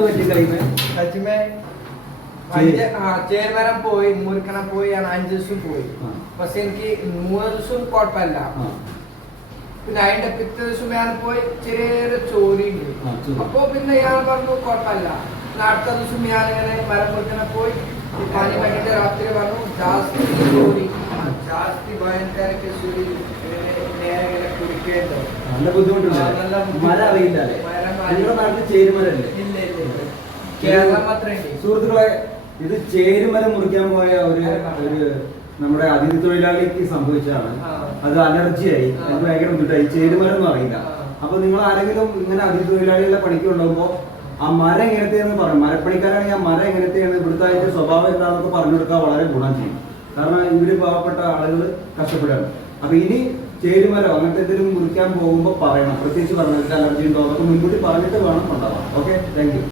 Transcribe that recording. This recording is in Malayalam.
എന്താ പറ്റി കൈമേ? ചേരുമരം പോയി മുറിക്കണം പോയി ഞാൻ 5 ദിവസം പോയി. പക്ഷെ എനിക്ക് 3 ദിവസം കുഴപ്പമില്ല. പിന്നെ അതിന്റെ പിറ്റേ ദിവസം ഞാൻ പോയി ചെറിയ ചോരിയുണ്ട്. അപ്പൊ പിന്നെ ഞാൻ പറഞ്ഞു കുഴപ്പമില്ല. അടുത്ത ദിവസം ഞാൻ ഇങ്ങനെ മരം മുറിക്കണം പോയി പാനി മണിന്റെ രാത്രി പറഞ്ഞു ജാസ്തി ചോരി ജാസ്തി ഭയങ്കര കുടിക്കേണ്ടോ നല്ല ബുദ്ധിമുട്ടുണ്ട്. മഴ അറിയില്ല. നിങ്ങളുടെ നാട്ടിൽ ചേരുമരല്ലേ? കേരളം മാത്രമേ. സുഹൃത്തുക്കളെ, ഇത് ചേരുമരം മുറിക്കാൻ പോയ ഒരു നമ്മുടെ അതിഥി തൊഴിലാളിക്ക് സംഭവിച്ചതാണ്. അത് അലർജിയായി, അത് ഭയങ്കര ബുദ്ധിമുട്ടായി. ചേരുമരം ഒന്നും അറിയില്ല. അപ്പൊ നിങ്ങൾ ആരെങ്കിലും ഇങ്ങനെ അതിഥി തൊഴിലാളികളുടെ പണിക്ക് ഉണ്ടാകുമ്പോ ആ മരം എങ്ങനത്തെയെന്ന് പറയും. മരപ്പണിക്കാരാണെങ്കിൽ ആ മരം എങ്ങനത്തെയാണ്, ഇവിടുത്തെ അതിന്റെ സ്വഭാവം എന്താണെന്നൊക്കെ പറഞ്ഞു കൊടുക്കാൻ വളരെ ഗുണം ചെയ്യും. കാരണം ഇവര് പാവപ്പെട്ട ആളുകൾ കഷ്ടപ്പെടുകയാണ്. അപ്പൊ ഇനി ചേരുമരം അങ്ങനത്തെ എന്തെങ്കിലും മുറിക്കാൻ പോകുമ്പോൾ പറയണം, പ്രത്യേകിച്ച് പറഞ്ഞിട്ട് അലർജി ഉണ്ടോ അതൊക്കെ മുൻകൂട്ടി പറഞ്ഞിട്ട് വേണം കൊണ്ടാവാം. Okay, thank you.